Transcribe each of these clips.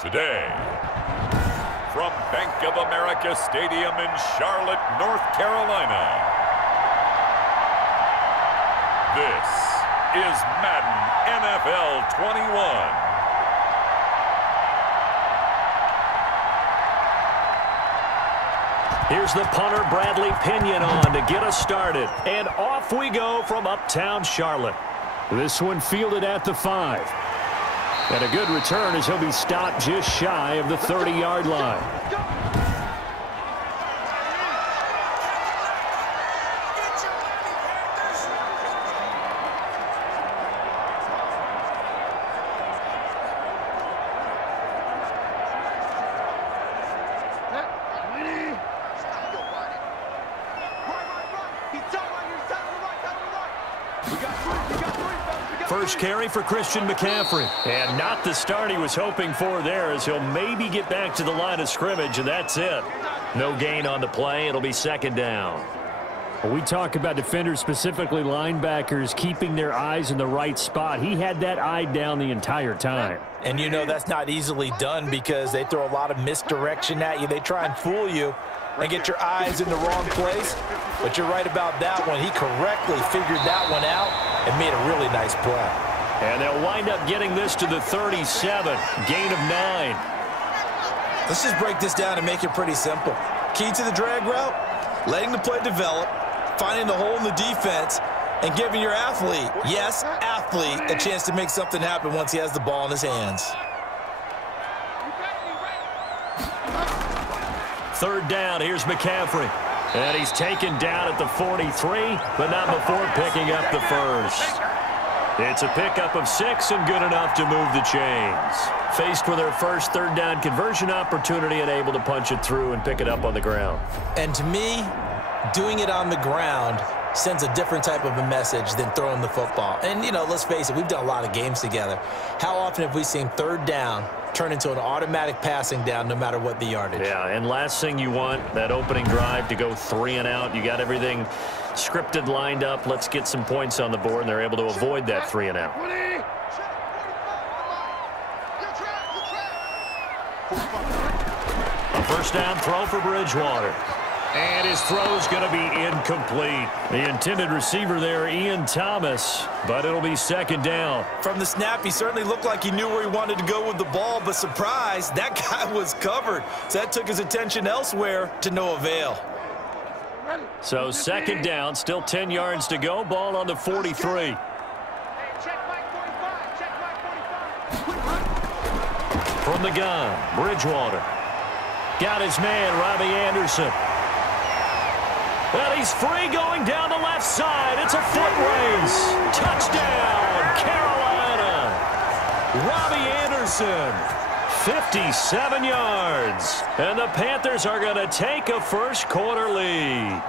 Today, from Bank of America Stadium in Charlotte, North Carolina, this is Madden NFL 21. Here's the punter, Bradley Pinion, on to get us started. And off we go from uptown Charlotte. This one fielded at the 5. And a good return as he'll be stopped just shy of the 30-yard line. First carry for Christian McCaffrey. And not the start he was hoping for there, as he'll maybe get back to the line of scrimmage, and that's it. No gain on the play. It'll be second down. When we talk about defenders, specifically linebackers, keeping their eyes in the right spot, he had that eye down the entire time. And you know that's not easily done because they throw a lot of misdirection at you. They try and fool you and get your eyes in the wrong place. But you're right about that one. He correctly figured that one out and made a really nice play. And they'll wind up getting this to the 37. Gain of 9. Let's just break this down and make it pretty simple. Key to the drag route, letting the play develop, finding the hole in the defense, and giving your athlete, yes, athlete, a chance to make something happen once he has the ball in his hands. Third down, here's McCaffrey. And he's taken down at the 43, but not before picking up the first. It's a pickup of 6 and good enough to move the chains. Faced with their first third down conversion opportunity and able to punch it through and pick it up on the ground. And to me, doing it on the ground sends a different type of a message than throwing the football. And, you know, let's face it, we've done a lot of games together. How often have we seen third down turn into an automatic passing down no matter what the yardage? Yeah, and last thing you want, that opening drive to go 3 and out. You got everything scripted, lined up. Let's get some points on the board, and they're able to avoid that 3 and out. A first down throw for Bridgewater. And his throw's going to be incomplete. The intended receiver there, Ian Thomas, but it'll be second down. From the snap, he certainly looked like he knew where he wanted to go with the ball, but surprise, that guy was covered. So that took his attention elsewhere to no avail. So second down, still 10 yards to go. Ball on the 43. From the gun, Bridgewater. Got his man, Robbie Anderson. And he's free going down the left side. It's a foot race. Touchdown, Carolina. Robbie Anderson, 57 yards. And the Panthers are going to take a first quarter lead.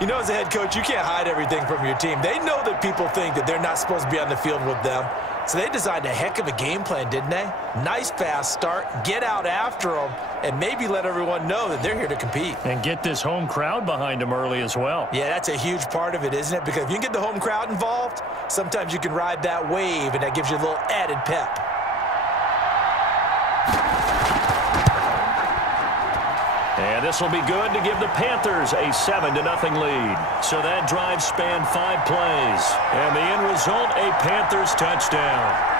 You know, as a head coach, you can't hide everything from your team. They know that people think that they're not supposed to be on the field with them. So they designed a heck of a game plan, didn't they? Nice fast start, get out after them, and maybe let everyone know that they're here to compete. And get this home crowd behind them early as well. Yeah, that's a huge part of it, isn't it? Because if you can get the home crowd involved, sometimes you can ride that wave, and that gives you a little added pep. And this will be good to give the Panthers a 7-0 lead. So that drive spanned 5 plays. And the end result, a Panthers touchdown.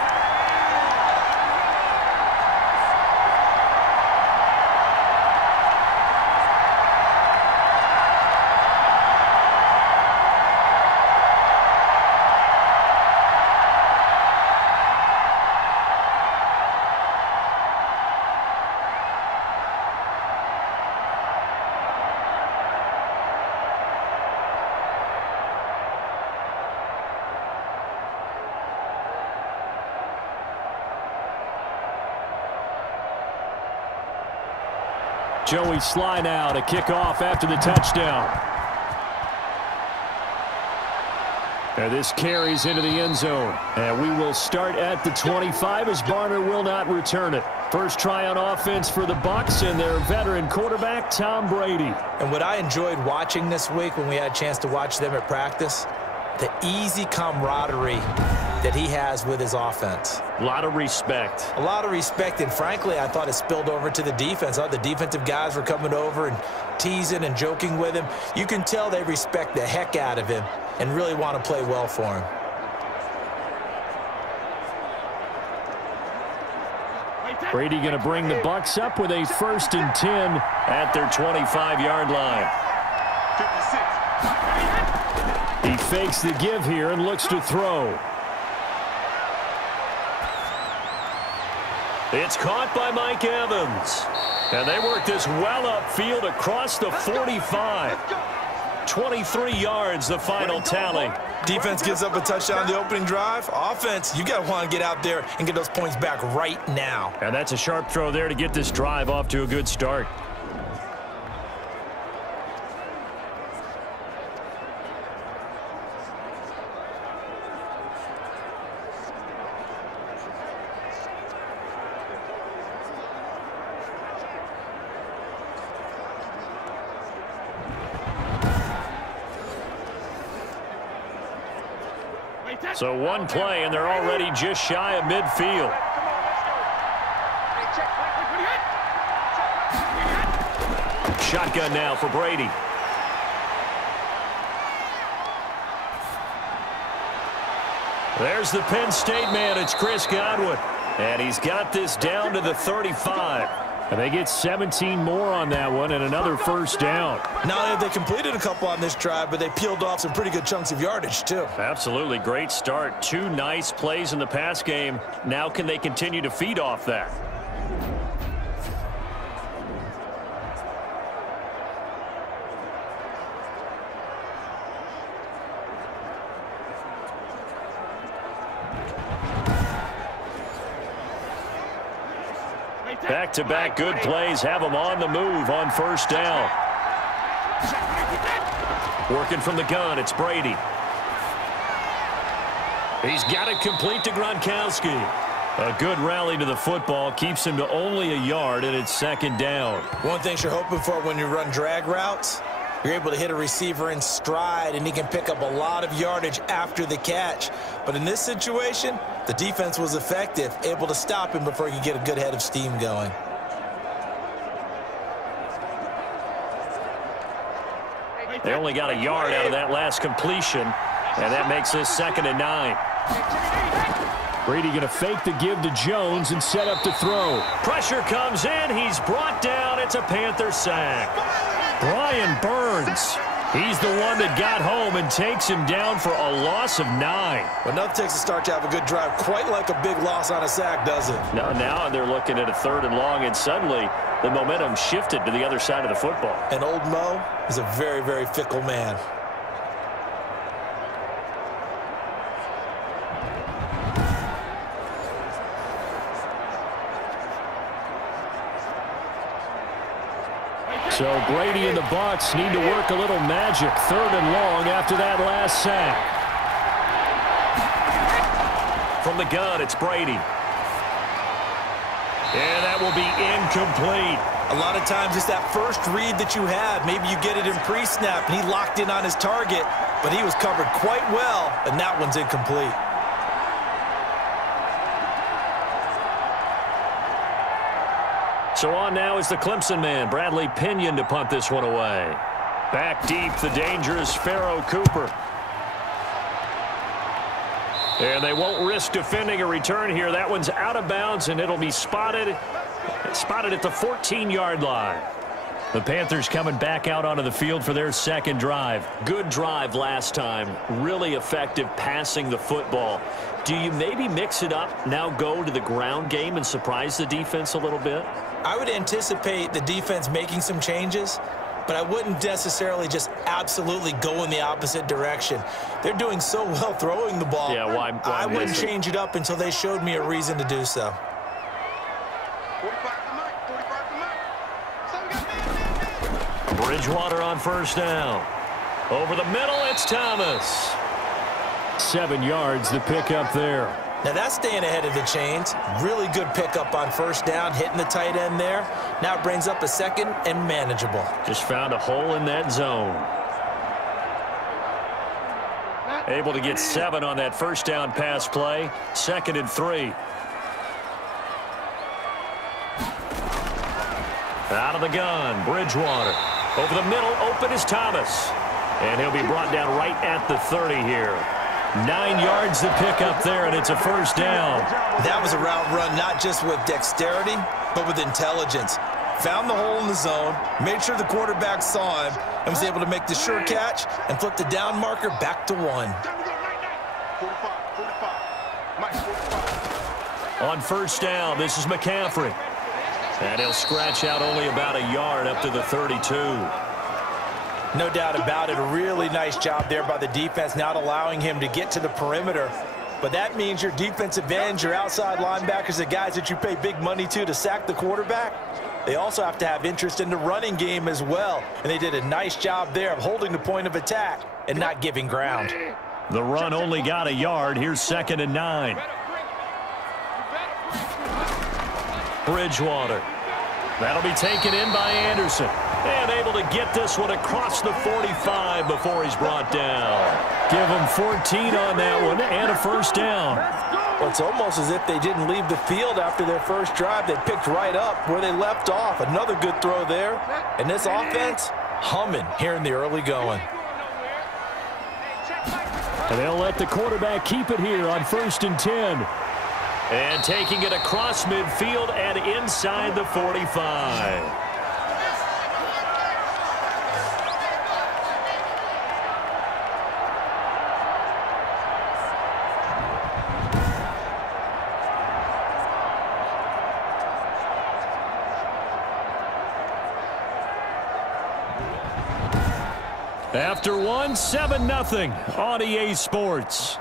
Joey Sly now to kick off after the touchdown. And this carries into the end zone. And we will start at the 25 as Barner will not return it. First try on offense for the Bucs and their veteran quarterback, Tom Brady. And what I enjoyed watching this week when we had a chance to watch them at practice, the easy camaraderie that he has with his offense. A lot of respect. A lot of respect, and frankly, I thought it spilled over to the defense. I thought the defensive guys were coming over and teasing and joking with him. You can tell they respect the heck out of him and really want to play well for him. Brady going to bring the Bucs up with a 1st and 10 at their 25-yard line. He fakes the give here and looks to throw. It's caught by Mike Evans. And they work this well upfield across the 45. 23 yards, the final tally. Defense gives up a touchdown the opening drive. Offense, you got to want to get out there and get those points back right now. And that's a sharp throw there to get this drive off to a good start. So one play, and they're already just shy of midfield. Shotgun now for Brady. There's the Penn State man. It's Chris Godwin. And he's got this down to the 35. And they get 17 more on that one and another 1st down. Not only have they completed a couple on this drive, but they peeled off some pretty good chunks of yardage, too. Absolutely. Great start. 2 nice plays in the pass game. Now can they continue to feed off that? Back-to-back good plays have them on the move on 1st down. Working from the gun, it's Brady. He's got it complete to Gronkowski. A good rally to the football keeps him to only a yard, and it's 2nd down. One thing you're hoping for when you run drag routes, you're able to hit a receiver in stride, and he can pick up a lot of yardage after the catch. But in this situation, the defense was effective, able to stop him before he could get a good head of steam going. They only got a yard out of that last completion, and that makes this 2nd and 9. Brady going to fake the give to Jones and set up to throw. Pressure comes in. He's brought down. It's a Panther sack. Brian Burns. He's the one that got home and takes him down for a loss of 9. Well, nothing takes a start to have a good drive quite like a big loss on a sack, does it? Now they're looking at a 3rd and long, and suddenly the momentum shifted to the other side of the football. And old Mo is a very, very fickle man. So Brady and the Bucs need to work a little magic. 3rd and long after that last sack. From the gun, it's Brady. And that will be incomplete. A lot of times it's that first read that you have. Maybe you get it in pre-snap, and he locked in on his target, but he was covered quite well, and that one's incomplete. So on now is the Clemson man, Bradley Pinion, to punt this one away. Back deep, the dangerous Pharaoh Cooper. And they won't risk defending a return here. That one's out of bounds, and it'll be spotted at the 14-yard line. The Panthers coming back out onto the field for their 2nd drive. Good drive last time. Really effective passing the football. Do you maybe mix it up, now go to the ground game and surprise the defense a little bit? I would anticipate the defense making some changes, but I wouldn't necessarily just absolutely go in the opposite direction. They're doing so well throwing the ball. Yeah, why I wouldn't change it up until they showed me a reason to do so. Bridgewater on 1st down. Over the middle, it's Thomas. 7 yards, the pickup there. Now that's staying ahead of the chains. Really good pickup on 1st down, hitting the tight end there. Now it brings up a 2nd and manageable. Just found a hole in that zone. Able to get 7 on that first down pass play. 2nd and 3. Out of the gun, Bridgewater. Over the middle, open is Thomas. And he'll be brought down right at the 30 here. 9 yards to pick up there, and it's a first down. That was a route run not just with dexterity, but with intelligence. Found the hole in the zone, made sure the quarterback saw him, and was able to make the sure catch and flip the down marker back to 1. On first down, this is McCaffrey. And he'll scratch out only about a yard up to the 32. No doubt about it. A really nice job there by the defense, not allowing him to get to the perimeter. But that means your defensive ends, your outside linebackers, the guys that you pay big money to sack the quarterback, they also have to have interest in the running game as well. And they did a nice job there of holding the point of attack and not giving ground. The run only got a yard. Here's 2nd and 9. Bridgewater. That'll be taken in by Anderson. And able to get this one across the 45 before he's brought down. Give him 14 on that one and a first down. Well, it's almost as if they didn't leave the field after their first drive. They picked right up where they left off. Another good throw there. And this offense humming here in the early going. And they'll let the quarterback keep it here on 1st and 10. And taking it across midfield and inside the 45. After one, 7-0 on EA Sports.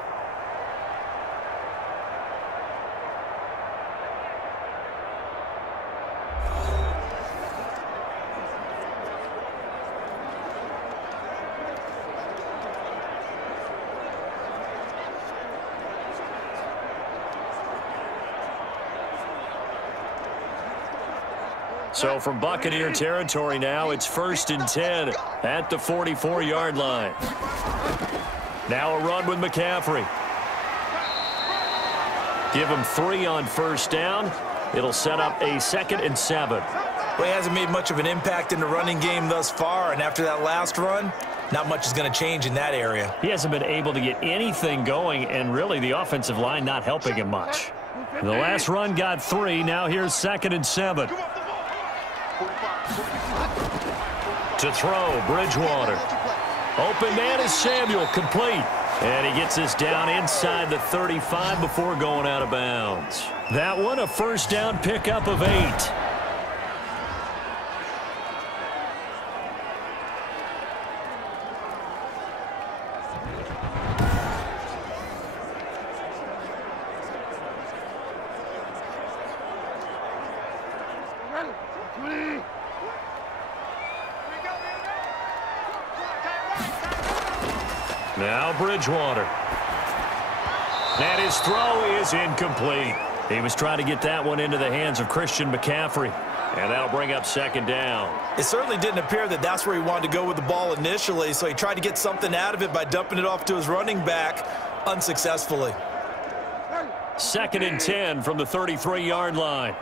So from Buccaneer territory now, it's 1st and 10 at the 44-yard line. Now a run with McCaffrey. Give him 3 on first down. It'll set up a 2nd and 7. Well, he hasn't made much of an impact in the running game thus far, and after that last run, not much is going to change in that area. He hasn't been able to get anything going, and really the offensive line not helping him much. The last run got 3. Now here's 2nd and 7. To throw, Bridgewater. Open man is Samuel, complete. And he gets this down inside the 35 before going out of bounds. That one, a first down pickup of 8. Now Bridgewater. And his throw is incomplete. He was trying to get that one into the hands of Christian McCaffrey. And that'll bring up 2nd down. It certainly didn't appear that that's where he wanted to go with the ball initially, so he tried to get something out of it by dumping it off to his running back unsuccessfully. 2nd and 10 from the 33-yard line.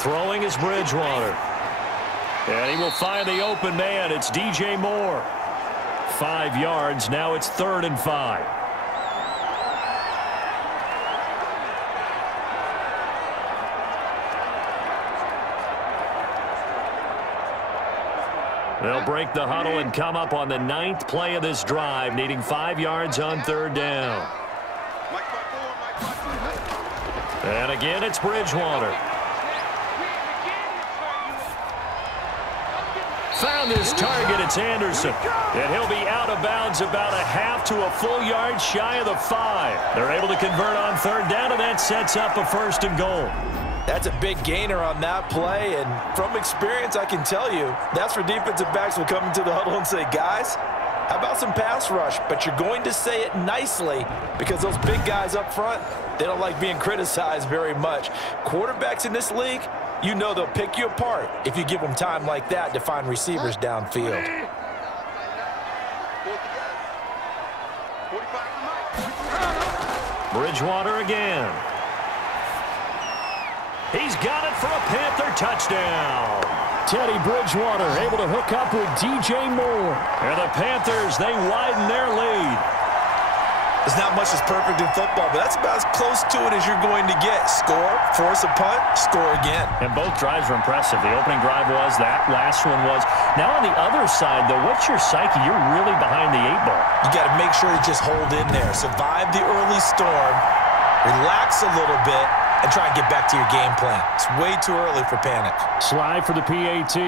Throwing is Bridgewater. And he will find the open man. It's DJ Moore. 5 yards. Now it's 3rd and 5. They'll break the huddle and come up on the 9th play of this drive, needing 5 yards on 3rd down. And again, it's Bridgewater. Found his target, it's Anderson. And he'll be out of bounds about a half to a full yard shy of the 5. They're able to convert on 3rd down, and that sets up a 1st and goal. That's a big gainer on that play, and from experience, I can tell you, that's where defensive backs will come into the huddle and say, guys, how about some pass rush? But you're going to say it nicely because those big guys up front, they don't like being criticized very much. Quarterbacks in this league, You know they'll pick you apart if you give them time like that to find receivers downfield. Bridgewater again. He's got it for a Panther touchdown. Teddy Bridgewater able to hook up with DJ Moore. And the Panthers, they widen their lead. There's not much that's perfect in football, but that's about as close to it as you're going to get. Score, force a punt, score again. And both drives were impressive. The opening drive was, that last one was. Now on the other side, though, what's your psyche? You're really behind the 8 ball. You got to make sure you just hold in there. Survive the early storm, relax a little bit, and try and get back to your game plan. It's way too early for panic. Slide for the PAT.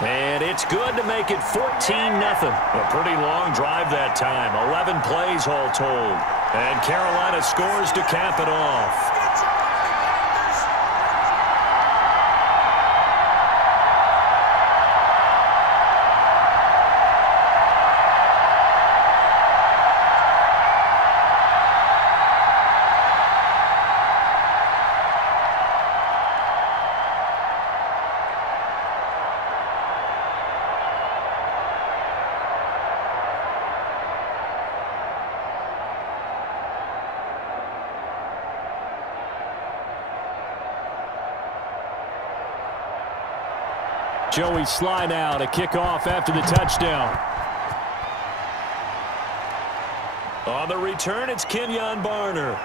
And it's good to make it 14-0. A pretty long drive that time. 11 plays all told. And Carolina scores to cap it off. Joey slide now to kick off after the touchdown. On the return, it's Kenyon Barner.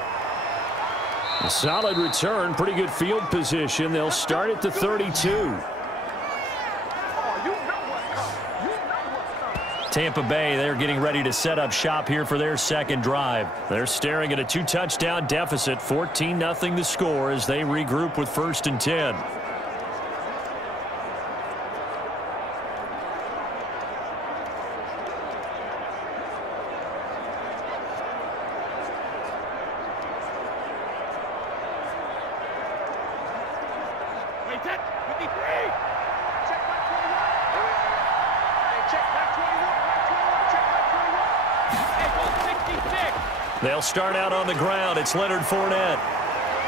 A solid return, pretty good field position. They'll start at the 32. Tampa Bay, they're getting ready to set up shop here for their second drive. They're staring at a 2-touchdown deficit, 14-0 the score as they regroup with 1st and 10. They'll start out on the ground. It's Leonard Fournette.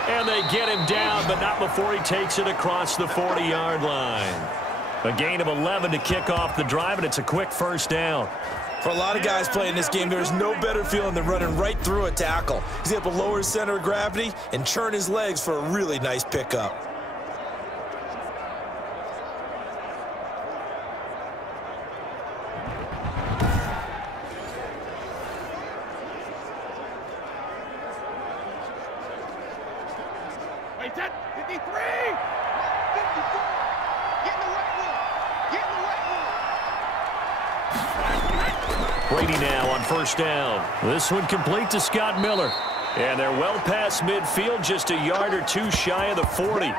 And they get him down, but not before he takes it across the 40-yard line. A gain of 11 to kick off the drive, and it's a quick first down. For a lot of guys playing this game, there's no better feeling than running right through a tackle. He's able to lower his center of gravity and churn his legs for a really nice pickup. Brady now on first down. This one complete to Scott Miller. And they're well past midfield, just a yard or two shy of the 40.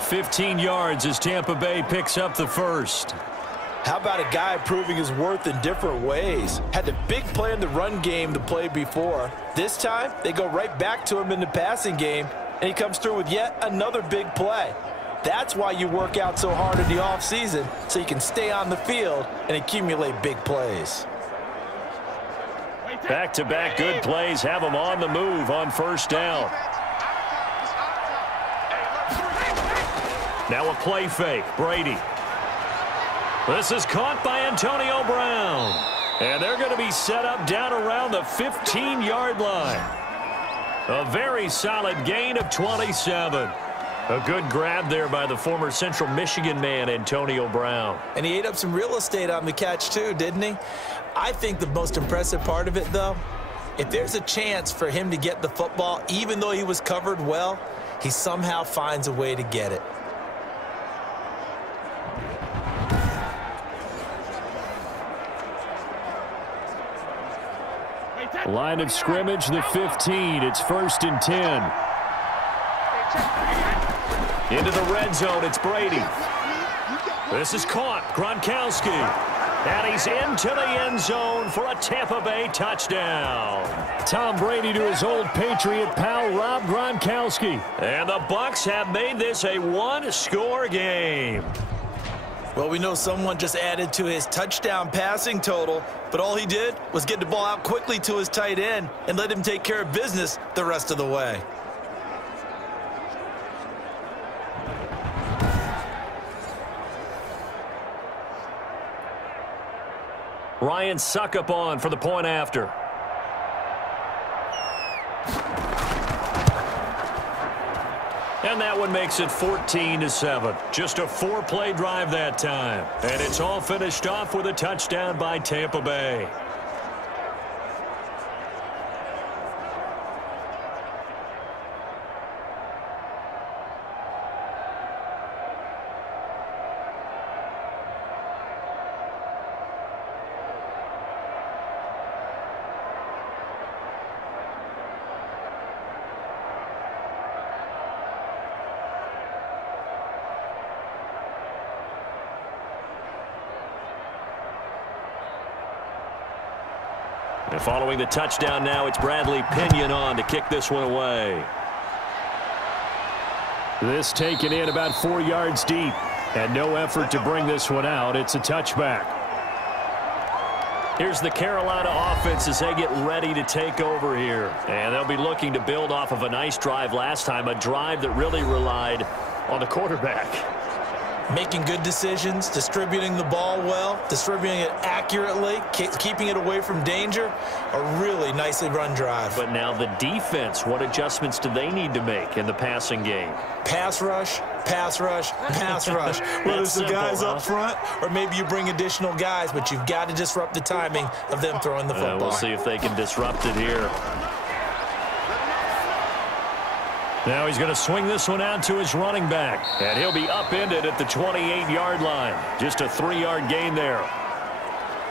15 yards as Tampa Bay picks up the first. How about a guy proving his worth in different ways? Had the big play in the run game the play before. This time, they go right back to him in the passing game, and he comes through with yet another big play. That's why you work out so hard in the offseason, so you can stay on the field and accumulate big plays. Back-to-back good plays have them on the move on first down. Now a play fake. Brady. This is caught by Antonio Brown. And they're going to be set up down around the 15-yard line. A very solid gain of 27. A good grab there by the former Central Michigan man, Antonio Brown. And he ate up some real estate on the catch, too, didn't he? I think the most impressive part of it, though, if there's a chance for him to get the football, even though he was covered well, he somehow finds a way to get it. Line of scrimmage, the 15. It's 1st and 10. Into the red zone, it's Brady. This is caught. Gronkowski. And he's into the end zone for a Tampa Bay touchdown. Tom Brady to his old Patriot pal, Rob Gronkowski. And the Bucs have made this a one-score game. Well, we know someone just added to his touchdown passing total, but all he did was get the ball out quickly to his tight end and let him take care of business the rest of the way. Ryan Suckup on for the point after. And that one makes it 14-7. Just a 4-play drive that time. And it's all finished off with a touchdown by Tampa Bay. And following the touchdown now, it's Bradley Pinion on to kick this one away. This taken in about 4 yards deep. And no effort to bring this one out. It's a touchback. Here's the Carolina offense as they get ready to take over here. And they'll be looking to build off of a nice drive last time, a drive that really relied on the quarterback. Making good decisions, distributing the ball well, distributing it accurately, keeping it away from danger. A really nicely run drive. But now the defense, what adjustments do they need to make in the passing game? Pass rush, pass rush, pass rush. Whether it's the guys up front or maybe you bring additional guys, but you've got to disrupt the timing of them throwing the football. We'll see if they can disrupt it here. Now he's going to swing this one out to his running back. And he'll be upended at the 28-yard line. Just a 3-yard gain there.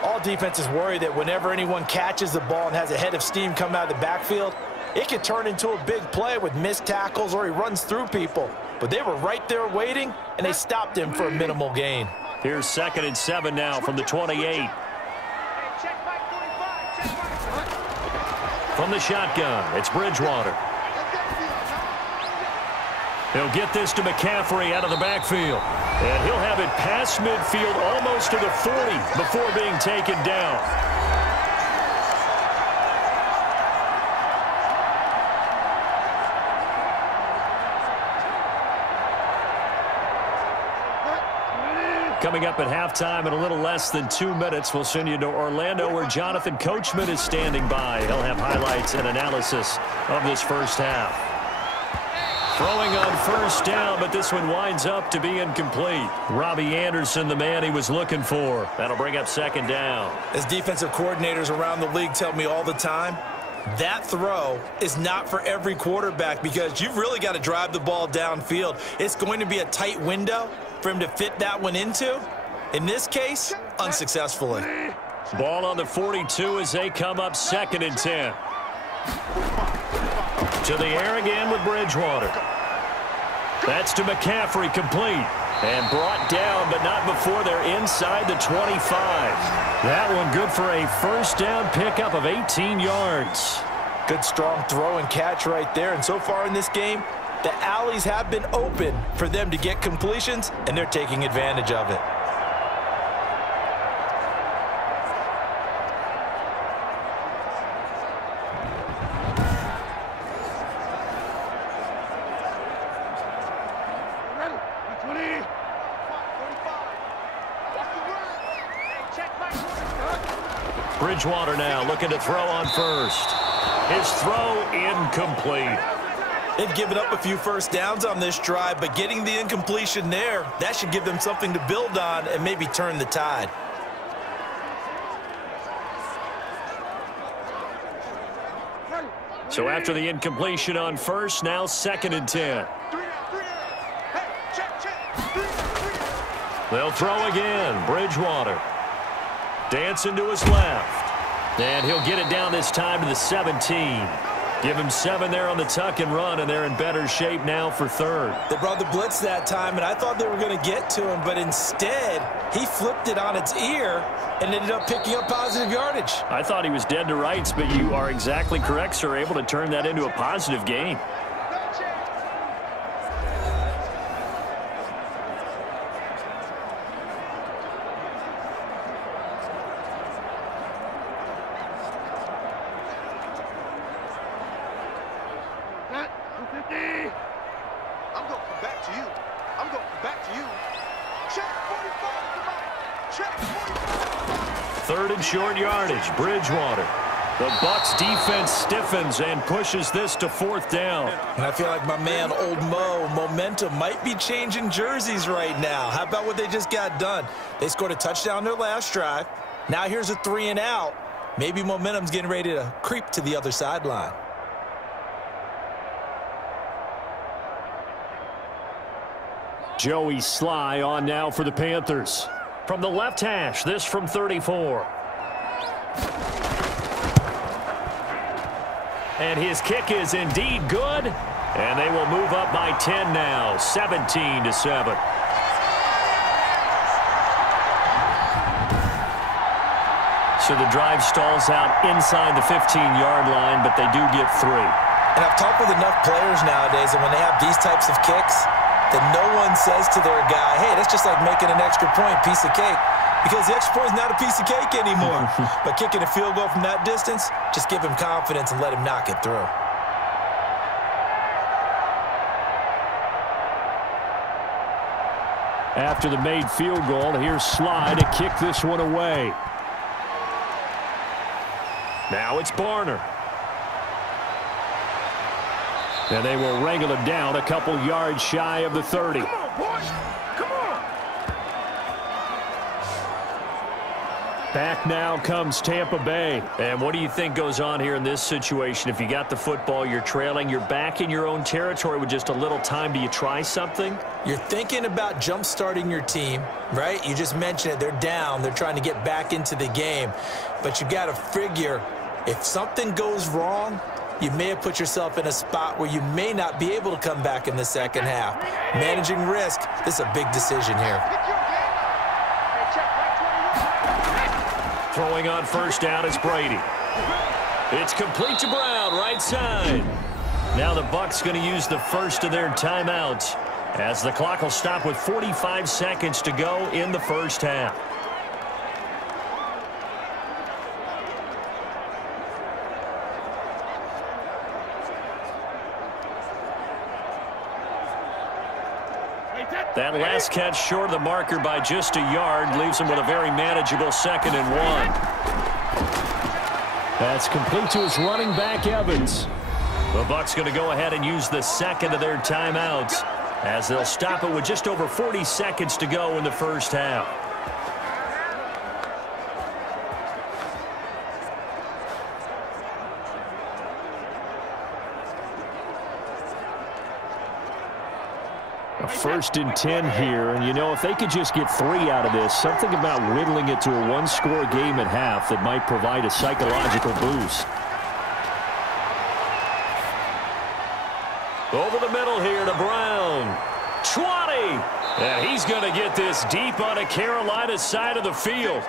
All defenses worry that whenever anyone catches the ball and has a head of steam come out of the backfield, it could turn into a big play with missed tackles or he runs through people. But they were right there waiting, and they stopped him for a minimal gain. Here's 2nd and 7 now from the 28. From the shotgun, it's Bridgewater. He'll get this to McCaffrey out of the backfield. And he'll have it past midfield almost to the 40 before being taken down. Coming up at halftime in a little less than 2 minutes, we'll send you to Orlando where Jonathan Coachman is standing by. He'll have highlights and analysis of this first half. Throwing on first down, but this one winds up to be incomplete. Robbie Anderson, the man he was looking for. That'll bring up 2nd down. As defensive coordinators around the league tell me all the time, that throw is not for every quarterback because you've really got to drive the ball downfield. It's going to be a tight window for him to fit that one into. In this case, unsuccessfully. Ball on the 42 as they come up 2nd and 10. To the air again with Bridgewater. That's to McCaffrey, complete. And brought down, but not before they're inside the 25. That one good for a first down pickup of 18 yards. Good strong throw and catch right there. And so far in this game, the alleys have been open for them to get completions, and they're taking advantage of it. Bridgewater now looking to throw on first. His throw incomplete. They've given up a few first downs on this drive, but getting the incompletion there, that should give them something to build on and maybe turn the tide. So after the incompletion on first, now 2nd and 10. They'll throw again. Bridgewater. Dancing to his left. And he'll get it down this time to the 17. Give him 7 there on the tuck and run, and they're in better shape now for 3rd. They brought the blitz that time, and I thought they were going to get to him, but instead, he flipped it on its ear and ended up picking up positive yardage. I thought he was dead to rights, but you are exactly correct, sir, able to turn that into a positive gain. Third and short yardage, Bridgewater. The Bucs defense stiffens and pushes this to fourth down. And I feel like my man, Old Mo, momentum might be changing jerseys right now. How about what they just got done? They scored a touchdown their last drive. Now here's a 3 and out. Maybe momentum's getting ready to creep to the other sideline. Joey Sly on now for the Panthers. From the left hash, this from 34. And his kick is indeed good. And they will move up by 10 now, 17-7. So the drive stalls out inside the 15-yard line, but they do get 3. And I've talked with enough players nowadays, and when they have these types of kicks, that no one says to their guy, hey, that's just like making an extra point, piece of cake. Because the extra point is not a piece of cake anymore. But kicking a field goal from that distance, just give him confidence and let him knock it through. After the made field goal, here's Sly to kick this one away. Now it's Barner. And they will wrangle him down a couple yards shy of the 30. Come on, boys. Come on. Back now comes Tampa Bay. And what do you think goes on here in this situation? If you got the football, you're trailing, you're back in your own territory with just a little time. Do you try something? You're thinking about jump-starting your team, right? You just mentioned it. They're down. They're trying to get back into the game. But you got to figure, if something goes wrong, you may have put yourself in a spot where you may not be able to come back in the second half. Managing risk, this is a big decision here. Throwing on first down is Brady. It's complete to Brown, right side. Now the Bucs going to use the first of their timeouts as the clock will stop with 45 seconds to go in the first half. That last catch short of the marker by just a yard leaves him with a very manageable 2nd and 1. That's complete to his running back, Evans. The Bucs going to go ahead and use the second of their timeouts as they'll stop it with just over 40 seconds to go in the first half. A 1st and 10 here, and you know, if they could just get 3 out of this, something about whittling it to a one-score game at half that might provide a psychological boost. Over the middle here to Brown. 20! And he's going to get this deep on a Carolina side of the field.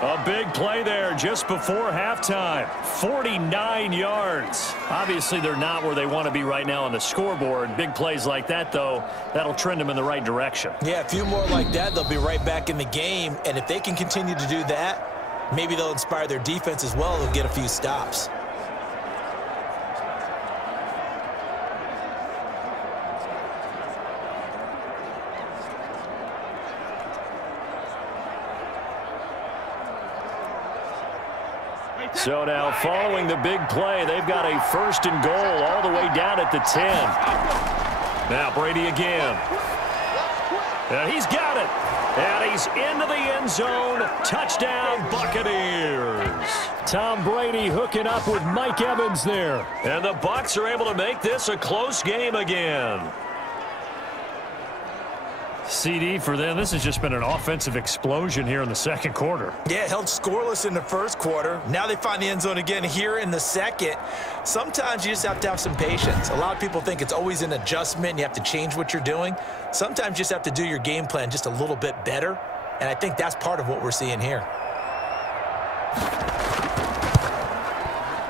A big play there just before halftime. 49 yards. Obviously, they're not where they want to be right now on the scoreboard. Big plays like that, though, that'll trend them in the right direction. Yeah, a few more like that, they'll be right back in the game. And if they can continue to do that, maybe they'll inspire their defense as well. They'll get a few stops. So now following the big play, they've got a 1st and goal all the way down at the 10. Now Brady again. And he's got it. And he's into the end zone. Touchdown, Buccaneers. Tom Brady hooking up with Mike Evans there. And the Bucs are able to make this a close game again. CD for them, this has just been an offensive explosion here in the second quarter. Yeah, held scoreless in the first quarter. Now they find the end zone again here in the second. Sometimes you just have to have some patience. A lot of people think it's always an adjustment. You have to change what you're doing. Sometimes you just have to do your game plan just a little bit better. And I think that's part of what we're seeing here.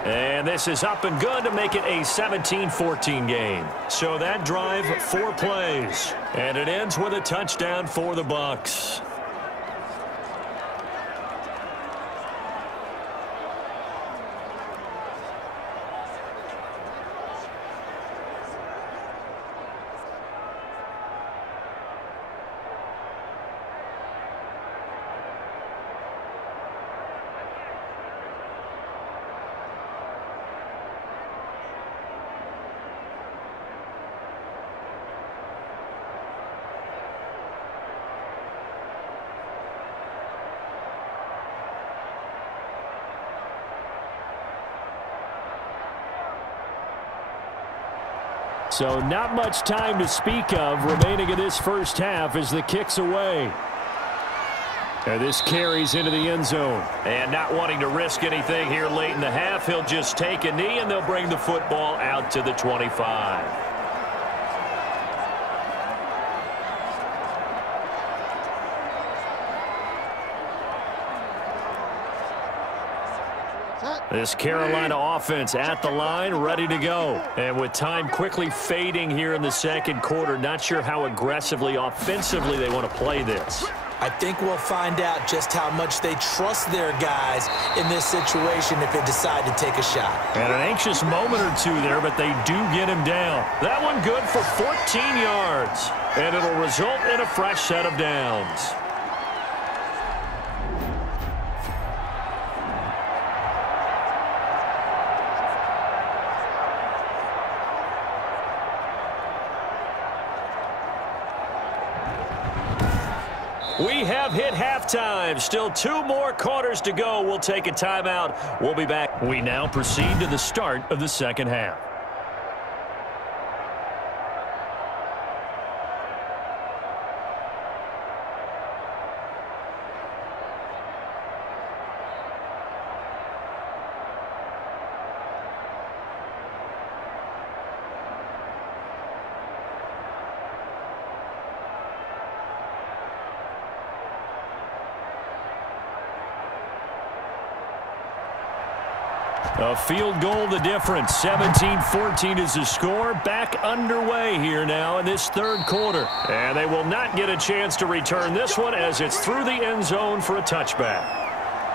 And this is up and good to make it a 17-14 game. So that drive, 4 plays. And it ends with a touchdown for the Bucs. So not much time to speak of remaining in this first half as the kick's away. And this carries into the end zone. And not wanting to risk anything here late in the half, he'll just take a knee and they'll bring the football out to the 25. This Carolina offense at the line, ready to go. And with time quickly fading here in the second quarter, not sure how aggressively, offensively they want to play this. I think we'll find out just how much they trust their guys in this situation if they decide to take a shot. And an anxious moment or two there, but they do get him down. That one good for 14 yards. And it'll result in a fresh set of downs. We have hit halftime. Still 2 more quarters to go. We'll take a timeout. We'll be back. We now proceed to the start of the second half. A field goal the difference. 17-14 is the score. Back underway here now in this third quarter. And they will not get a chance to return this one as it's through the end zone for a touchback.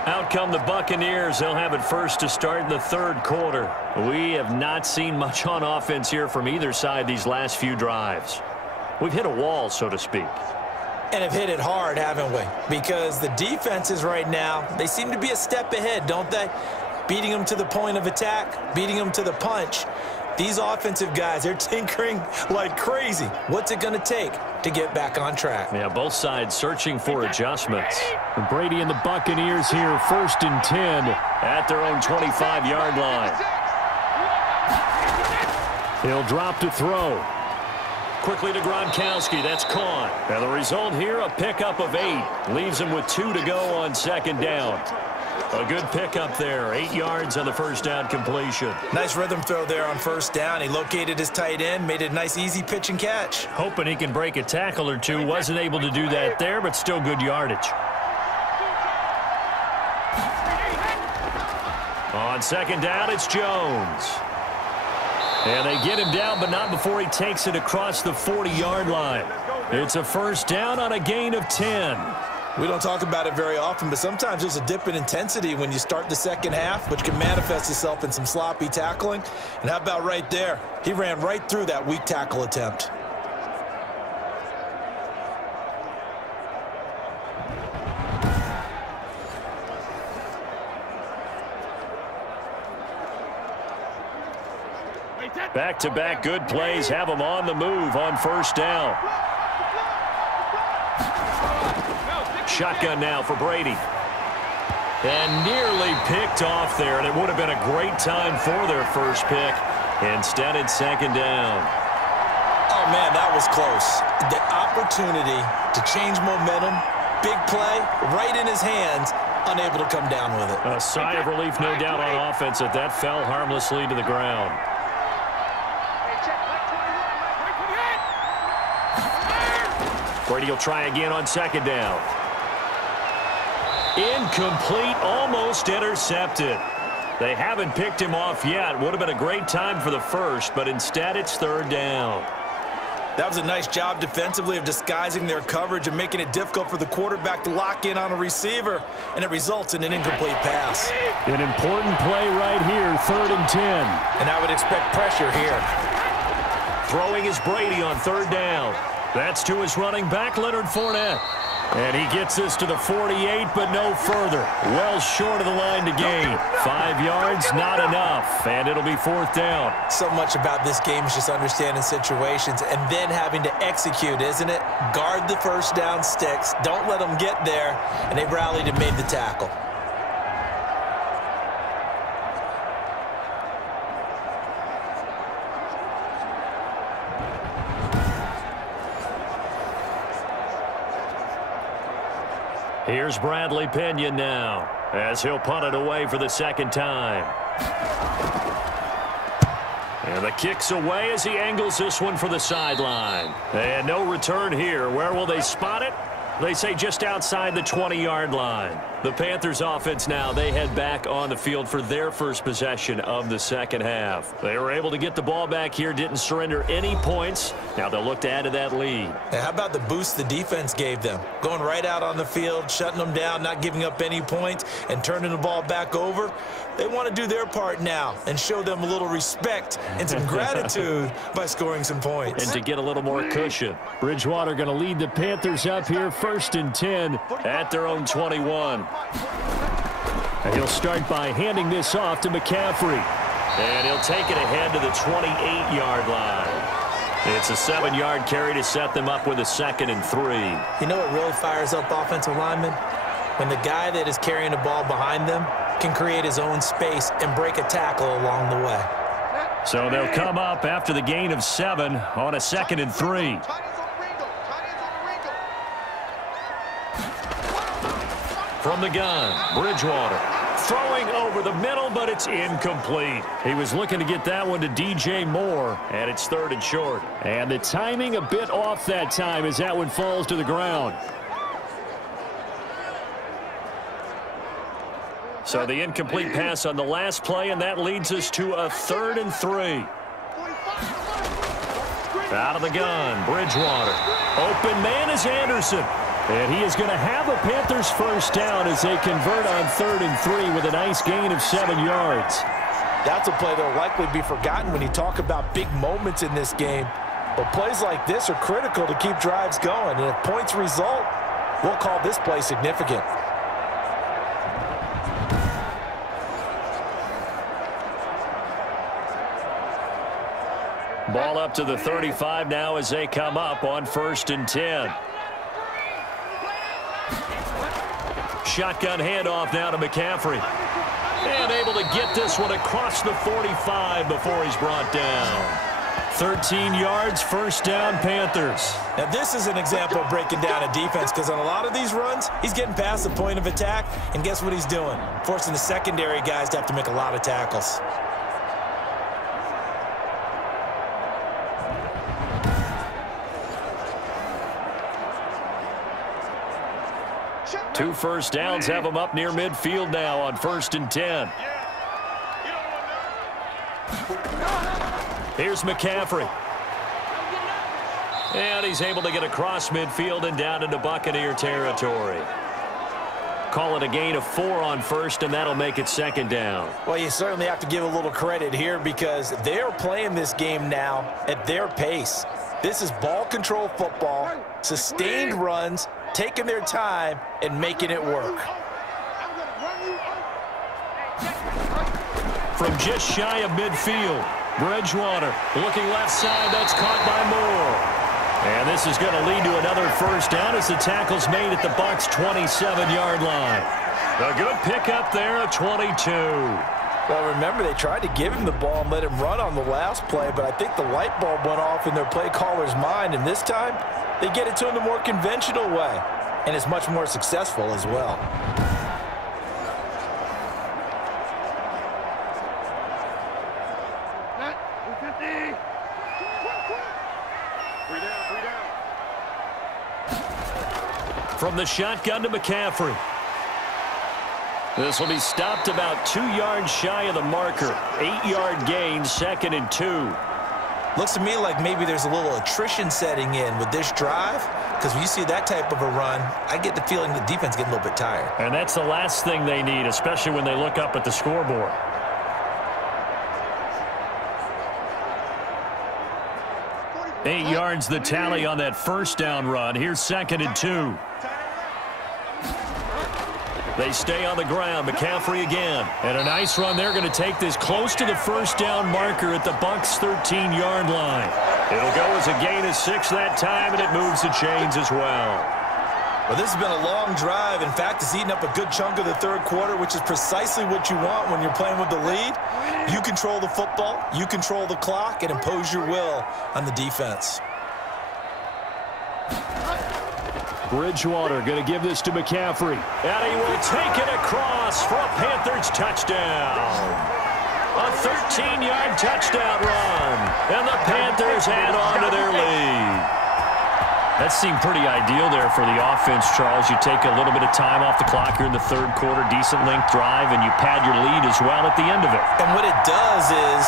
Out come the Buccaneers. They'll have it first to start in the third quarter. We have not seen much on offense here from either side these last few drives. We've hit a wall, so to speak. And have hit it hard, haven't we? Because the defenses right now, they seem to be a step ahead, don't they? Beating them to the point of attack, beating them to the punch. These offensive guys, they're tinkering like crazy. What's it going to take to get back on track? Yeah, both sides searching for adjustments. And Brady and the Buccaneers here, 1st and 10 at their own 25-yard line. He'll drop to throw. Quickly to Gronkowski. That's caught. And the result here, a pickup of 8. Leaves him with 2 to go on second down. A good pickup there. 8 yards on the first down completion. Nice rhythm throw there on first down. He located his tight end, made it a nice, easy pitch and catch. Hoping he can break a tackle or two. Wasn't able to do that there, but still good yardage. On second down, it's Jones. And they get him down, but not before he takes it across the 40-yard line. It's a first down on a gain of 10. We don't talk about it very often, but sometimes there's a dip in intensity when you start the second half, which can manifest itself in some sloppy tackling. And how about right there? He ran right through that weak tackle attempt. Back-to-back good plays have him on the move on first down. Shotgun now for Brady. And nearly picked off there, and it would have been a great time for their first pick. Instead, it's second down. Oh, man, that was close. The opportunity to change momentum, big play, right in his hands, unable to come down with it. A sigh of relief, no doubt, on offense that fell harmlessly to the ground. Brady will try again on second down. Incomplete, almost intercepted. They haven't picked him off yet. Would have been a great time for the first, but instead it's third down. That was a nice job defensively of disguising their coverage and making it difficult for the quarterback to lock in on a receiver, and it results in an incomplete pass. An important play right here, 3rd and 10. And I would expect pressure here. Throwing is Brady on third down. That's to his running back, Leonard Fournette. And he gets this to the 48, but no further. Well short of the line to gain. 5 yards, not enough. And it'll be fourth down. So much about this game is just understanding situations and then having to execute, isn't it? Guard the first down sticks. Don't let them get there. And they rallied and made the tackle. Here's Bradley Pinion now, as he'll punt it away for the second time. And the kick's away as he angles this one for the sideline. And no return here. Where will they spot it? They say just outside the 20-yard line. The Panthers offense now, they head back on the field for their first possession of the second half. They were able to get the ball back here, didn't surrender any points. Now they'll look to add to that lead. And how about the boost the defense gave them? Going right out on the field, shutting them down, not giving up any points, and turning the ball back over. They want to do their part now and show them a little respect and some gratitude by scoring some points. And to get a little more cushion. Bridgewater going to lead the Panthers up here, 1st and 10 at their own 21. And he'll start by handing this off to McCaffrey. And he'll take it ahead to the 28-yard line. It's a 7-yard carry to set them up with a 2nd and 3. You know what really fires up offensive linemen? When the guy that is carrying the ball behind them can create his own space and break a tackle along the way. So they'll come up after the gain of 7 on a 2nd and 3. From the gun, Bridgewater throwing over the middle, but it's incomplete. He was looking to get that one to DJ Moore, and it's 3rd and short. And the timing a bit off that time as that one falls to the ground. So the incomplete pass on the last play, and that leads us to a 3rd and 3. Out of the gun, Bridgewater. Open man is Anderson. And he is going to have a Panthers first down as they convert on 3rd and 3 with a nice gain of 7 yards. That's a play that will likely be forgotten when you talk about big moments in this game. But plays like this are critical to keep drives going. And if points result, we'll call this play significant. Ball up to the 35 now as they come up on 1st and 10. Shotgun handoff now to McCaffrey. And able to get this one across the 45 before he's brought down. 13 yards, 1st down, Panthers. Now this is an example of breaking down a defense, because on a lot of these runs, he's getting past the point of attack, and guess what he's doing? Forcing the secondary guys to have to make a lot of tackles. Two first downs have them up near midfield now on 1st and 10. Here's McCaffrey. And he's able to get across midfield and down into Buccaneer territory. Call it a gain of 4 on 1st, and that'll make it 2nd down. Well, you certainly have to give a little credit here because they're playing this game now at their pace. This is ball control football, sustained runs, taking their time and making it work. From just shy of midfield, Bridgewater looking left side. That's caught by Moore. And this is going to lead to another first down as the tackle's made at the Bucs' 27-yard line. A good pickup there, a 22. Well, remember, they tried to give him the ball and let him run on the last play, but I think the light bulb went off in their play caller's mind, and this time they get it to him the more conventional way, and it's much more successful as well. From the shotgun to McCaffrey. This will be stopped about 2 yards shy of the marker. 8-yard gain, 2nd and 2. Looks to me like maybe there's a little attrition setting in with this drive, because when you see that type of a run, I get the feeling the defense getting a little bit tired. And that's the last thing they need, especially when they look up at the scoreboard. Eight yards the tally on that first down run. Here's 2nd and 2. They stay on the ground. McCaffrey again. And a nice run. They're going to take this close to the first down marker at the Bucs' 13-yard line. It'll go as a gain of 6 that time, and it moves the chains as well. Well, this has been a long drive. In fact, it's eaten up a good chunk of the third quarter, which is precisely what you want when you're playing with the lead. You control the football, you control the clock, and impose your will on the defense. Bridgewater going to give this to McCaffrey. And he will take it across for a Panthers touchdown. A 13-yard touchdown run. And the Panthers add on to their lead. That seemed pretty ideal there for the offense, Charles. You take a little bit of time off the clock here in the third quarter, decent length drive, and you pad your lead as well at the end of it. And what it does is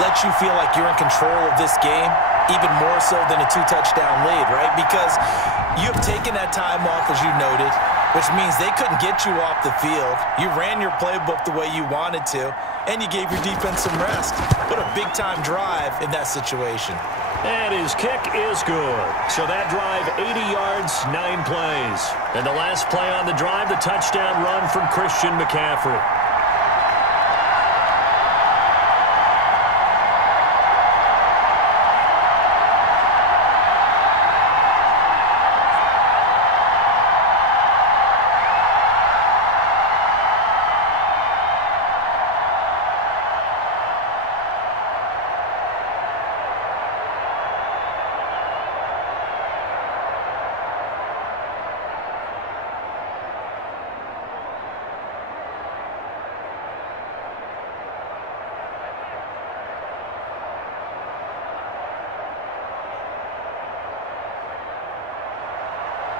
let you feel like you're in control of this game, even more so than a 2-touchdown lead, right? Because you have taken that time off, as you noted, which means they couldn't get you off the field. You ran your playbook the way you wanted to, and you gave your defense some rest. What a big-time drive in that situation. And his kick is good. So that drive, 80 yards, 9 plays. And the last play on the drive, the touchdown run from Christian McCaffrey.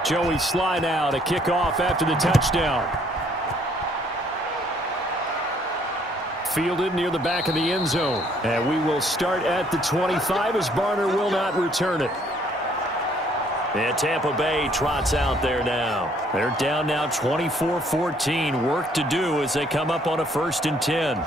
Joey slide out, a kickoff after the touchdown. Fielded near the back of the end zone. And we will start at the 25 as Barner will not return it. And Tampa Bay trots out there now. They're down now 24-14. Work to do as they come up on a 1st and 10.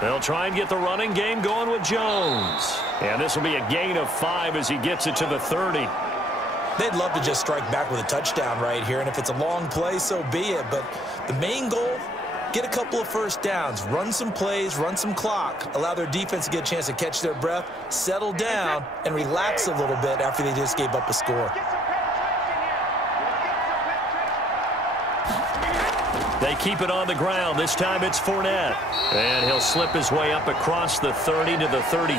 They'll try and get the running game going with Jones. And this will be a gain of 5 as he gets it to the 30. They'd love to just strike back with a touchdown right here, and if it's a long play, so be it. But the main goal, get a couple of first downs, run some plays, run some clock, allow their defense to get a chance to catch their breath, settle down, and relax a little bit after they just gave up a score. They keep it on the ground. This time it's Fournette. And he'll slip his way up across the 30 to the 32.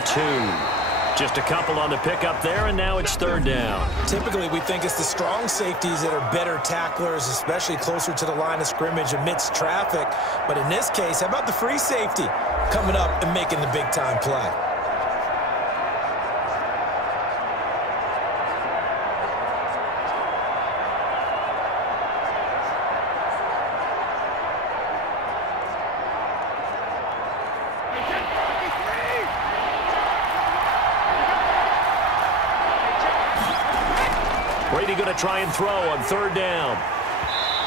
Just a couple on the pickup there, and now it's 3rd down. Typically, we think it's the strong safeties that are better tacklers, especially closer to the line of scrimmage amidst traffic. But in this case, how about the free safety coming up and making the big-time play? Brady going to try and throw on 3rd down.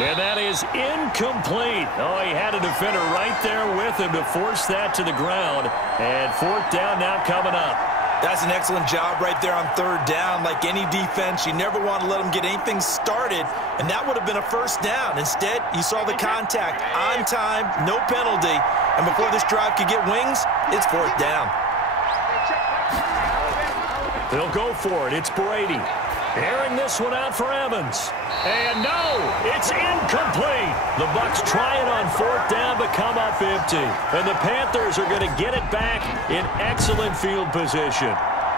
And that is incomplete. Oh, he had a defender right there with him to force that to the ground. And 4th down now coming up. That's an excellent job right there on 3rd down. Like any defense, you never want to let them get anything started, and that would have been a 1st down. Instead, you saw the contact on time, no penalty, and before this drive could get wings, it's 4th down. They'll go for it. It's Brady. Airing this one out for Evans. And no, it's incomplete. The Bucs try it on 4th down, but come up empty. And the Panthers are going to get it back in excellent field position.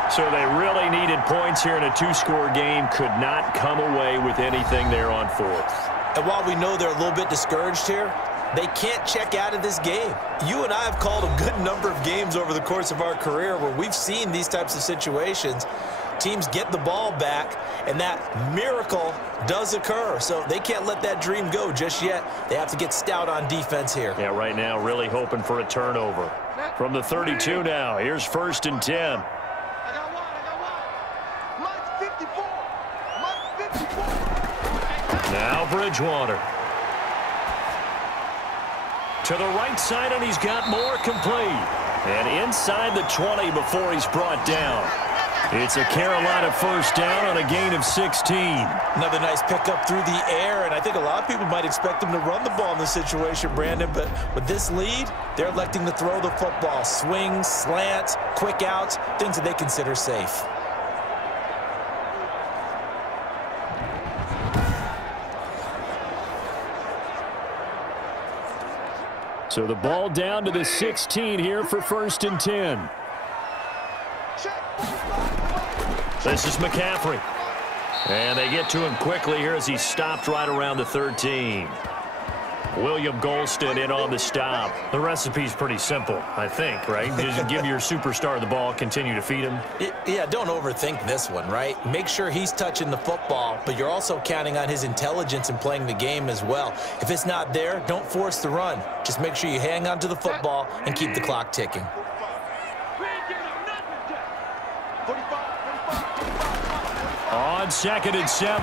So they really needed points here in a 2-score game. Could not come away with anything there on 4th. And while we know they're a little bit discouraged here, they can't check out of this game. You and I have called a good number of games over the course of our career where we've seen these types of situations. Teams get the ball back, and that miracle does occur. So they can't let that dream go just yet. They have to get stout on defense here. Yeah, right now really hoping for a turnover. From the 32 now, here's 1st and 10. Now Bridgewater. To the right side, and he's got more complete. And inside the 20 before he's brought down. It's a Carolina first down on a gain of 16. Another nice pickup through the air, and I think a lot of people might expect them to run the ball in this situation, Brandon, but with this lead, they're electing to throw the football. Swings, slants, quick outs, things that they consider safe. So the ball down to the 16 here for 1st and 10. This is McCaffrey. And they get to him quickly here as he stopped right around the 13. William Golston in on the stop. The recipe's pretty simple, I think, right? Just give your superstar the ball, continue to feed him. Yeah, don't overthink this one, right? Make sure he's touching the football, but you're also counting on his intelligence in playing the game as well. If it's not there, don't force the run. Just make sure you hang on to the football and keep the clock ticking. On 2nd and 7,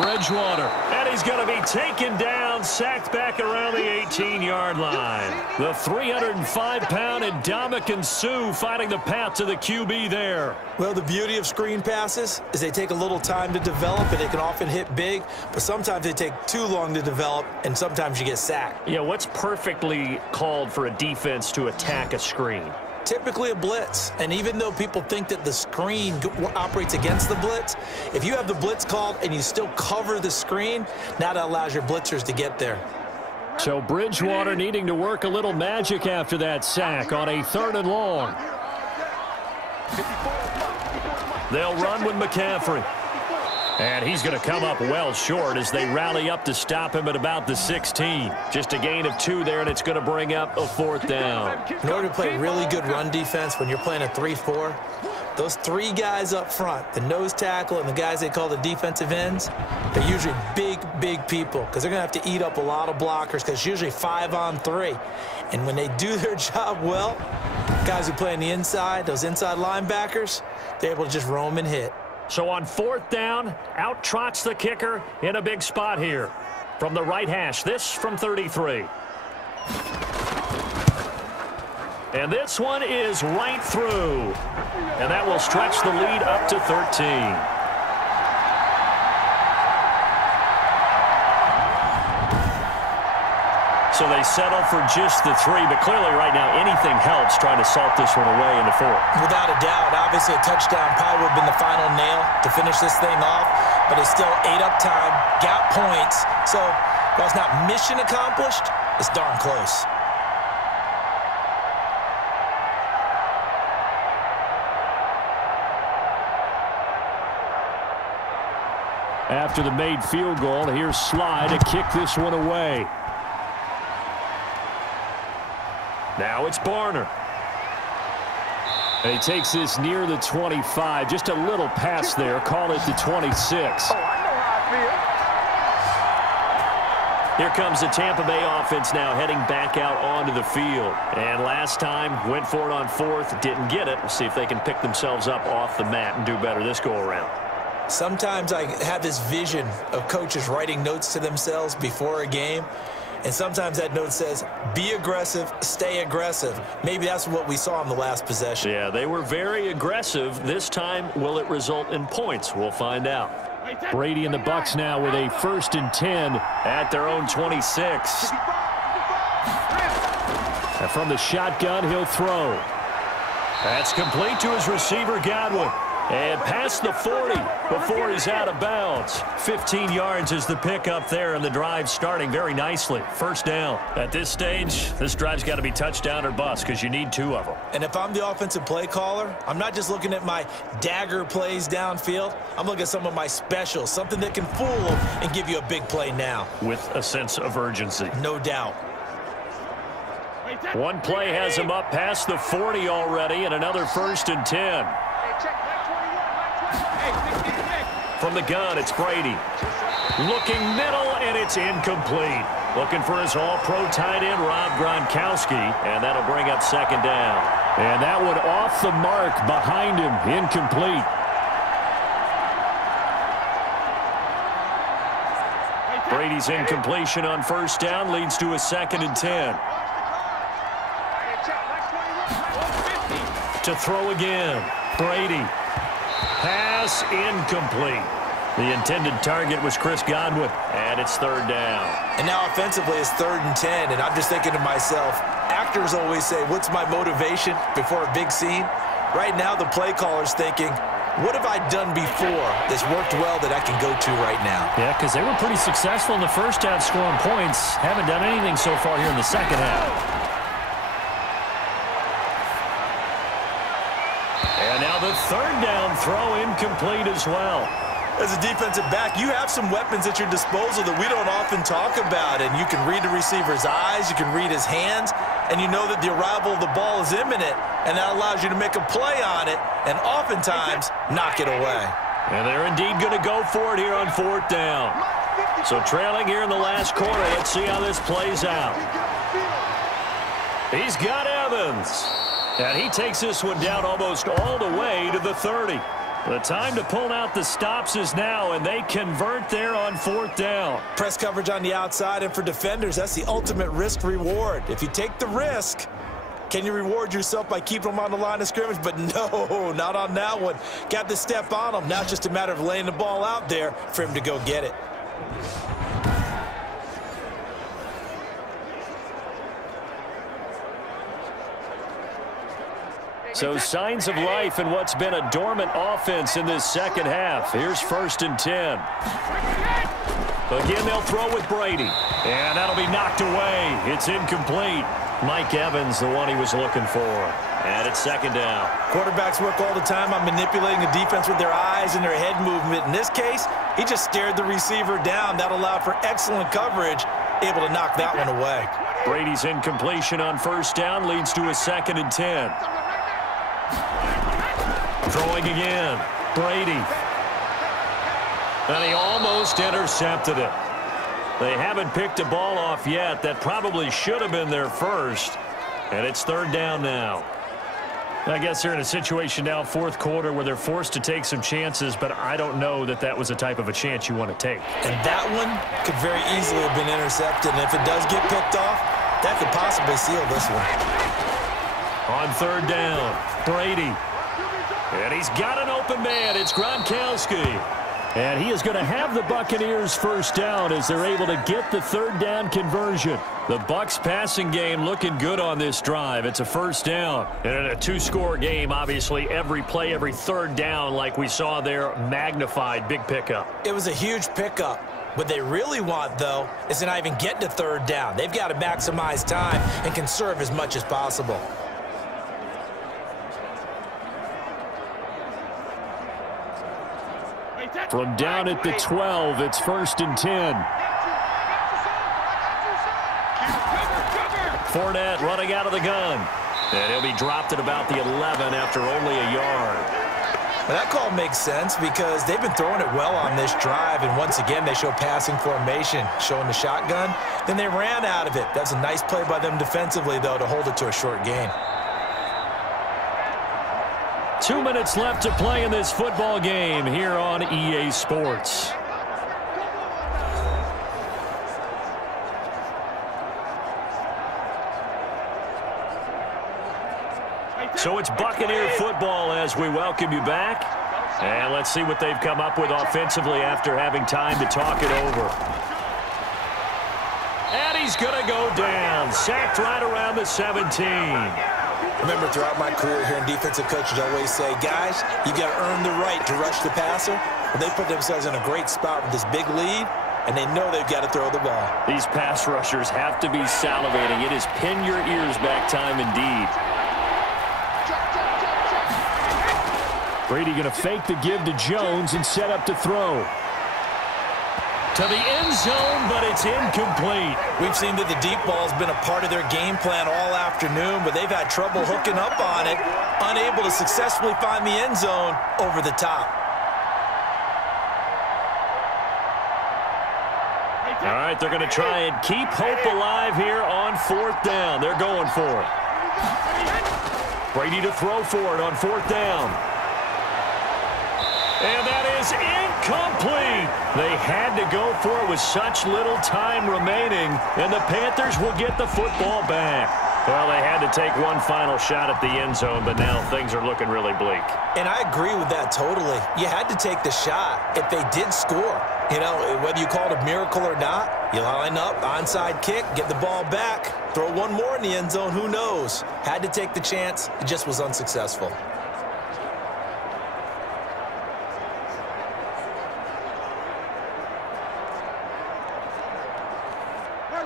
Bridgewater. And he's going to be taken down, sacked back around the 18-yard line. The 305-pound Ndamukong Suh fighting the path to the QB there. Well, the beauty of screen passes is they take a little time to develop, and they can often hit big, but sometimes they take too long to develop, and sometimes you get sacked. Yeah, what's perfectly called for a defense to attack a screen? Typically a blitz, and even though people think that the screen operates against the blitz, if you have the blitz called and you still cover the screen, now that allows your blitzers to get there. So Bridgewater needing to work a little magic after that sack on a 3rd and long. They'll run with McCaffrey. And he's going to come up well short as they rally up to stop him at about the 16. Just a gain of 2 there, and it's going to bring up a 4th down. In order to play really good run defense when you're playing a 3-4, those 3 guys up front, the nose tackle and the guys they call the defensive ends, they're usually big people because they're going to have to eat up a lot of blockers because it's usually 5 on 3. And when they do their job well, guys who play on the inside, those inside linebackers, they're able to just roam and hit. So on 4th down, out trots the kicker in a big spot here. From the right hash, this from 33. And this one is right through. And that will stretch the lead up to 13. So they settle for just the 3, but clearly right now anything helps trying to salt this one away in the 4th. Without a doubt, obviously a touchdown probably would have been the final nail to finish this thing off, but they still ate up time, got points. So while it's not mission accomplished, it's darn close. After the made field goal, here's Sly to kick this one away. Now it's Barner. And he takes this near the 25. Just a little pass there. Call it the 26. Oh, I know how I feel. Here comes the Tampa Bay offense now heading back out onto the field. And last time went for it on 4th. Didn't get it. We'll see if they can pick themselves up off the mat and do better this go-around. Sometimes I have this vision of coaches writing notes to themselves before a game. And sometimes that note says, be aggressive, stay aggressive. Maybe that's what we saw in the last possession. Yeah, they were very aggressive. This time, will it result in points? We'll find out. Brady and the Bucs now with a 1st and 10 at their own 26. And from the shotgun, he'll throw. That's complete to his receiver, Godwin. And past the 40 before he's out of bounds. 15 yards is the pickup there, and the drive starting very nicely. 1st down. At this stage, this drive's got to be touchdown or bust because you need 2 of them. And if I'm the offensive play caller, I'm not just looking at my dagger plays downfield. I'm looking at some of my specials, something that can fool them and give you a big play now. With a sense of urgency. No doubt. One play has him up past the 40 already, and another 1st and 10. From the gun, it's Brady. Looking middle, and it's incomplete. Looking for his all-pro tight end, Rob Gronkowski, and that'll bring up 2nd down. And that one off the mark behind him, incomplete. Brady's incompletion on 1st down leads to a 2nd and 10. To throw again. Brady. Pass incomplete. The intended target was Chris Godwin, and it's third down. And now offensively it's 3rd and 10, and I'm just thinking to myself, actors always say, what's my motivation before a big scene? Right now the play caller's thinking, what have I done before that's worked well that I can go to right now? Yeah, because they were pretty successful in the first half scoring points. Haven't done anything so far here in the second half. And now the third down throw incomplete as well. As a defensive back, you have some weapons at your disposal that we don't often talk about, and you can read the receiver's eyes, you can read his hands, and you know that the arrival of the ball is imminent, and that allows you to make a play on it and oftentimes knock it away. And they're indeed going to go for it here on 4th down. So trailing here in the last quarter, let's see how this plays out. He's got Evans, and he takes this one down almost all the way to the 30. The time to pull out the stops is now, and they convert there on 4th down. Press coverage on the outside, and for defenders, that's the ultimate risk-reward. If you take the risk, can you reward yourself by keeping them on the line of scrimmage? But no, not on that one. Got to step on them. Now it's just a matter of laying the ball out there for him to go get it. So signs of life in what's been a dormant offense in this second half. Here's 1st and 10. Again, they'll throw with Brady. And that'll be knocked away. It's incomplete. Mike Evans, the one he was looking for. And it's 2nd down. Quarterbacks work all the time on manipulating the defense with their eyes and their head movement. In this case, he just stared the receiver down. That allowed for excellent coverage, able to knock that one away. Brady's incompletion on 1st down leads to a 2nd and 10. Throwing again. Brady. And he almost intercepted it. They haven't picked a ball off yet. That probably should have been their first. And it's 3rd down now. I guess they're in a situation now, 4th quarter, where they're forced to take some chances, but I don't know that that was the type of a chance you want to take. And that one could very easily have been intercepted. And if it does get picked off, that could possibly seal this one. On 3rd down, Brady. And he's got an open man. It's Gronkowski. And he is going to have the Buccaneers 1st down as they're able to get the 3rd down conversion. The Bucs passing game looking good on this drive. It's a 1st down. And in a 2-score game, obviously, every play, every 3rd down, like we saw there, magnified. Big pickup. It was a huge pickup. What they really want, though, is to not even get to 3rd down. They've got to maximize time and conserve as much as possible. From down at the 12, it's 1st and 10. Fournette running out of the gun. And he'll be dropped at about the 11 after only a yard. Well, that call makes sense because they've been throwing it well on this drive, and once again they show passing formation, showing the shotgun. Then they ran out of it. That's a nice play by them defensively, though, to hold it to a short gain. 2 minutes left to play in this football game here on EA Sports. So it's Buccaneer football as we welcome you back. And let's see what they've come up with offensively after having time to talk it over. And he's going to go down. Sacked right around the 17. Remember, throughout my career here in defensive coaches always say, guys, you got to earn the right to rush the passer. Well, they put themselves in a great spot with this big lead, and they know they've got to throw the ball. These pass rushers have to be salivating. It is pin your ears back time indeed. Brady going to fake the give to Jones and set up to throw. To the end zone, but it's incomplete. We've seen that the deep ball has been a part of their game plan all afternoon, but they've had trouble hooking up on it, unable to successfully find the end zone over the top. All right, they're going to try and keep hope alive here on 4th down. They're going for it. Brady to throw for it on 4th down. And that is incomplete. They had to go for it with such little time remaining, and the Panthers will get the football back. Well, they had to take one final shot at the end zone, but now things are looking really bleak. And I agree with that totally. You had to take the shot if they did score. You know, whether you call it a miracle or not, you line up, onside kick, get the ball back, throw one more in the end zone, who knows? Had to take the chance. It just was unsuccessful.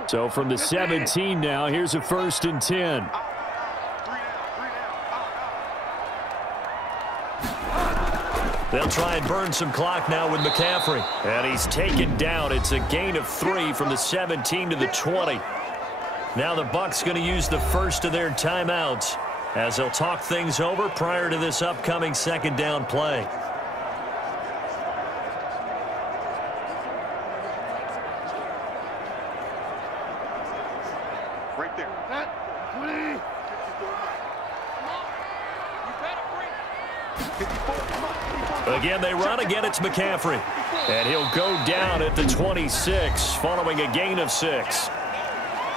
So from the 17 now, here's a 1st and 10. They'll try and burn some clock now with McCaffrey. And he's taken down. It's a gain of 3 from the 17 to the 20. Now the Bucs going to use the first of their timeouts as they'll talk things over prior to this upcoming 2nd down play. Right there. Again, they run. Again, it's McCaffrey. And he'll go down at the 26 following a gain of 6.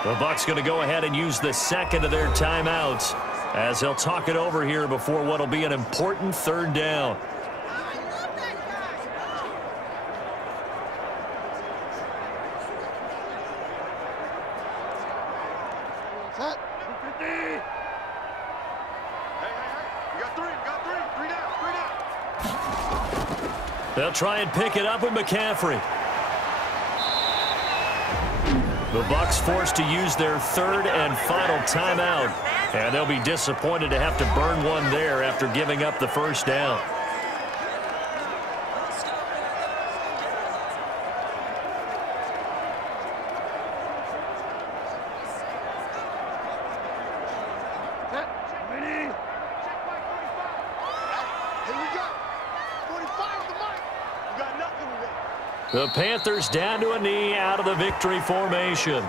The Bucs going to go ahead and use the 2nd of their timeouts as they'll talk it over here before what will be an important 3rd down. They'll try and pick it up with McCaffrey. The Bucs forced to use their 3rd and final timeout, and they'll be disappointed to have to burn one there after giving up the 1st down. The Panthers down to a knee out of the victory formation.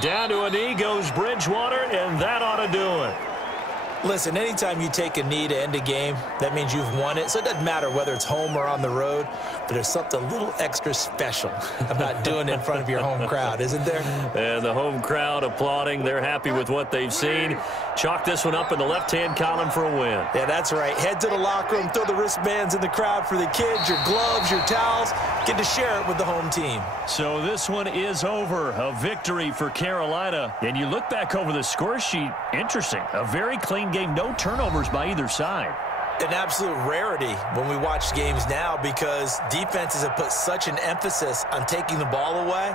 Down to a knee goes Bridgewater, and that ought to do it. Listen, anytime you take a knee to end a game, that means you've won it. So it doesn't matter whether it's home or on the road, but there's something a little extra special about doing it in front of your home crowd, isn't there? And the home crowd applauding. They're happy with what they've seen. Chalk this one up in the left-hand column for a win. Yeah, that's right. Head to the locker room, throw the wristbands in the crowd for the kids, your gloves, your towels. Get to share it with the home team. So this one is over. A victory for Carolina. And you look back over the score sheet, interesting. A very clean game, no turnovers by either side. An absolute rarity when we watch games now because defenses have put such an emphasis on taking the ball away.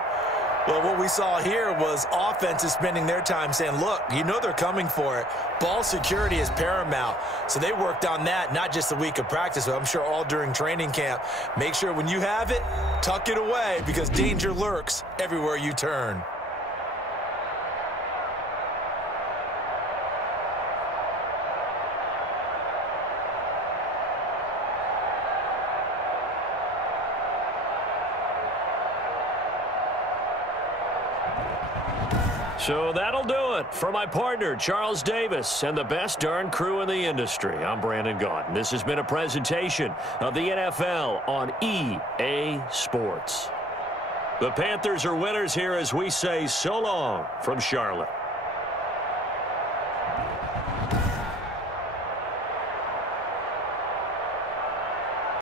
Well, what we saw here was offenses spending their time saying, look, you know they're coming for it. Ball security is paramount. So they worked on that, not just a week of practice, but I'm sure all during training camp. Make sure when you have it, tuck it away because danger lurks everywhere you turn. So that'll do it for my partner, Charles Davis, and the best darn crew in the industry. I'm Brandon Gaudin. This has been a presentation of the NFL on EA Sports. The Panthers are winners here as we say so long from Charlotte.